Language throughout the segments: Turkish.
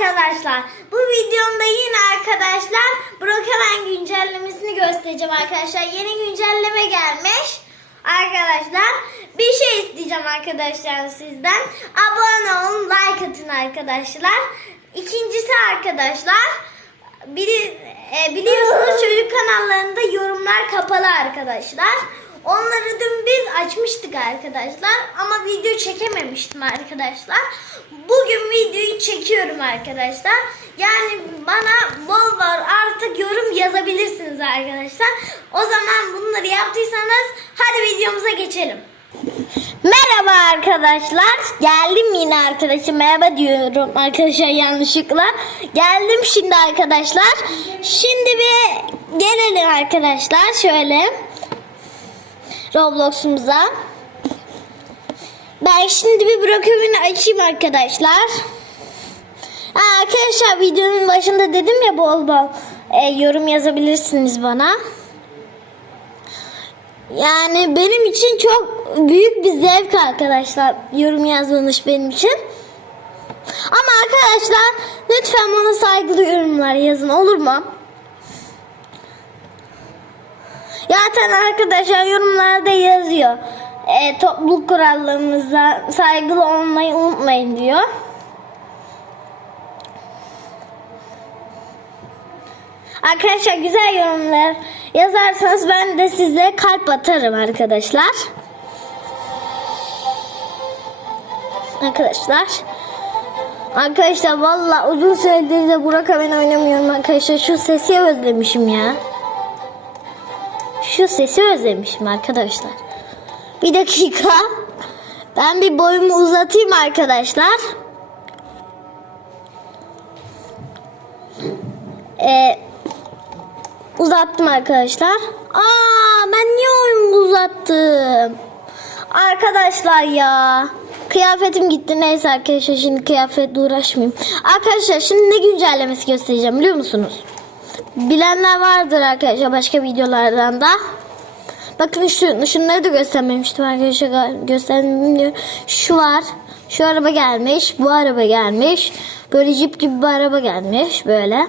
arkadaşlar. Bu videomda yine arkadaşlar Brokeman güncellemesini göstereceğim arkadaşlar. Yeni güncelleme gelmiş. Arkadaşlar bir şey isteyeceğim arkadaşlar sizden. Abone olun, like atın arkadaşlar. İkincisi arkadaşlar bili, e, biliyorsunuz çocuk kanallarında yorumlar kapalı arkadaşlar. Onları dün biz açmıştık arkadaşlar ama video çekememiştim arkadaşlar. Bugün videoyu çekiyorum arkadaşlar. Yani bana bol bol artık yorum yazabilirsiniz arkadaşlar. O zaman bunları yaptıysanız hadi videomuza geçelim. Merhaba arkadaşlar. Geldim yine arkadaşım. Merhaba diyorum arkadaşlar yanlışlıkla. Geldim şimdi arkadaşlar. Şimdi bir gelelim arkadaşlar şöyle. Roblox'umuza. Ben şimdi bir brokomini açayım arkadaşlar. Ha, arkadaşlar videonun başında dedim ya bol bol e, yorum yazabilirsiniz bana. Yani benim için çok büyük bir zevk arkadaşlar yorum yazmanız benim için. Ama arkadaşlar lütfen bana saygılı yorumlar yazın olur mu? Zaten arkadaşlar yorumlarda yazıyor. E, topluluk kurallarımıza saygılı olmayı unutmayın diyor. Arkadaşlar güzel yorumlar yazarsanız ben de size kalp atarım arkadaşlar. Arkadaşlar. Arkadaşlar valla uzun süredir de Burak ben oynamıyorum arkadaşlar. Şu sesi özlemişim ya. Şu sesi özlemişim arkadaşlar. Bir dakika. Ben bir boyumu uzatayım arkadaşlar. Ee, uzattım arkadaşlar. Aa ben niye oyumu uzattım? Arkadaşlar ya. Kıyafetim gitti. Neyse arkadaşlar şimdi kıyafetle uğraşmayayım. Arkadaşlar şimdi ne güncellemesi göstereceğim biliyor musunuz? Bilenler vardır arkadaşlar başka videolardan da. Bakın şu, şunları da göstermemiştim arkadaşlar. Gösterdim bilmiyorum. Şu var. Şu araba gelmiş. Bu araba gelmiş. Böyle jip gibi bir araba gelmiş. Böyle.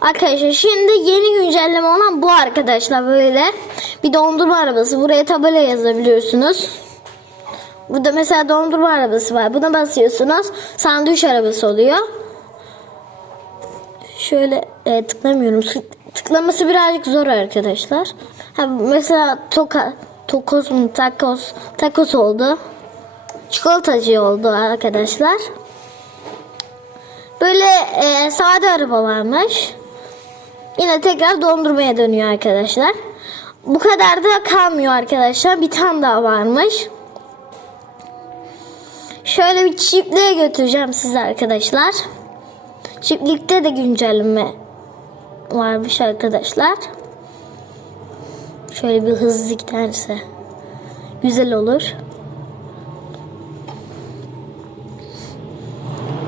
Arkadaşlar şimdi yeni güncelleme olan bu arkadaşlar böyle. Bir dondurma arabası. Buraya tabela yazabiliyorsunuz. Burada mesela dondurma arabası var. Buna basıyorsunuz. Sandviç arabası oluyor. Şöyle e, tıklamıyorum. Tık- Tıklaması birazcık zor arkadaşlar. Ha, mesela toka, tokos mu takos, takos oldu. Çikolatacı oldu arkadaşlar. Böyle e, sade araba varmış. Yine tekrar dondurmaya dönüyor arkadaşlar. Bu kadar da kalmıyor arkadaşlar. Bir tane daha varmış. Şöyle bir çiftliğe götüreceğim sizi arkadaşlar. Çiftlikte de güncelleme varmış arkadaşlar. Şöyle bir hızlı giderse güzel olur.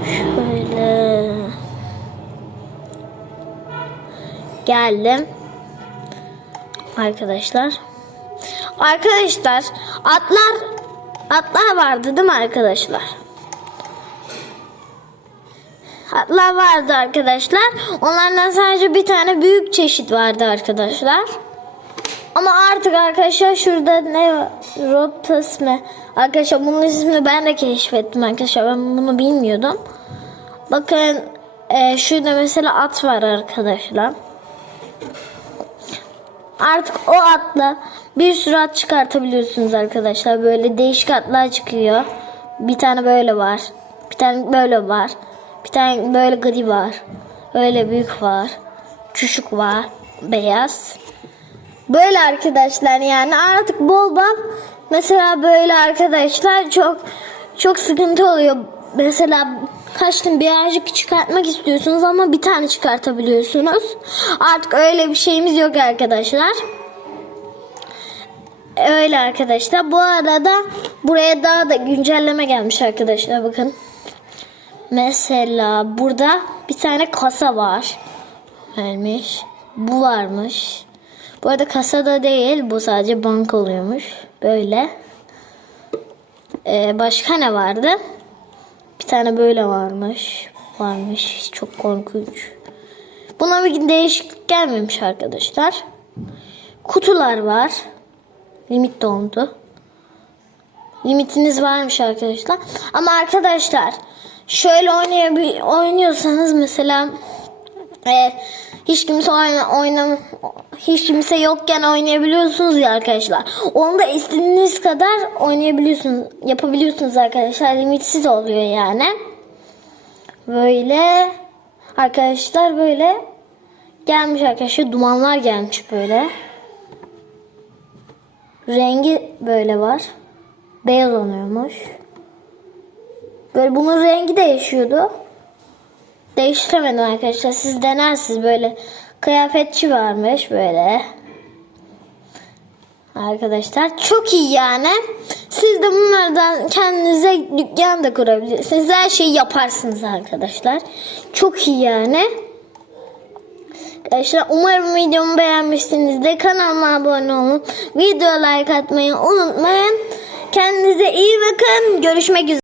Şöyle geldim arkadaşlar. Arkadaşlar atlar atlar vardı değil mi arkadaşlar? Atlar vardı arkadaşlar. Onlardan sadece bir tane büyük çeşit vardı arkadaşlar. Ama artık arkadaşlar şurada ne? Rotas mı? Arkadaşlar bunun ismini ben de keşfettim arkadaşlar. Ben bunu bilmiyordum. Bakın e, şurada mesela at var arkadaşlar. Artık o atla bir sürü at çıkartabiliyorsunuz arkadaşlar. Böyle değişik atlar çıkıyor. Bir tane böyle var. Bir tane böyle var. Bir tane böyle gri var. Öyle büyük var. Küçük var. Beyaz. Böyle arkadaşlar yani artık bol bol mesela böyle arkadaşlar çok çok sıkıntı oluyor. Mesela kaçtım birazcık çıkartmak istiyorsunuz ama bir tane çıkartabiliyorsunuz. Artık öyle bir şeyimiz yok arkadaşlar. Öyle arkadaşlar. Bu arada buraya daha da güncelleme gelmiş arkadaşlar bakın. Mesela burada bir tane kasa var. Vermiş. Bu varmış. Bu arada kasada değil. Bu sadece bank oluyormuş. Böyle. Ee, başka ne vardı? Bir tane böyle varmış. varmış. Çok korkunç. Buna bir değişiklik gelmemiş arkadaşlar. Kutular var. Limit doldu. Limitiniz varmış arkadaşlar. Ama arkadaşlar şöyle oynayabil oynuyorsanız mesela e, hiç kimse oyna, oynam hiç kimse yokken oynayabiliyorsunuz ya arkadaşlar. Onu da istediğiniz kadar oynayabiliyorsunuz, yapabiliyorsunuz arkadaşlar. Limitsiz oluyor yani. Böyle arkadaşlar böyle gelmiş arkadaşlar dumanlar gelmiş böyle. Rengi böyle var. Beyaz oluyormuş. Böyle bunun rengi değişiyordu. Değiştiremedim arkadaşlar. Siz denersiniz böyle. Kıyafetçi varmış böyle. Arkadaşlar çok iyi yani. Siz de bunlardan kendinize dükkan da kurabilirsiniz. Her şeyi yaparsınız arkadaşlar. Çok iyi yani. Arkadaşlar umarım videomu beğenmişsinizdir. Kanalıma abone olun. Video like atmayı unutmayın. Kendinize iyi bakın. Görüşmek üzere.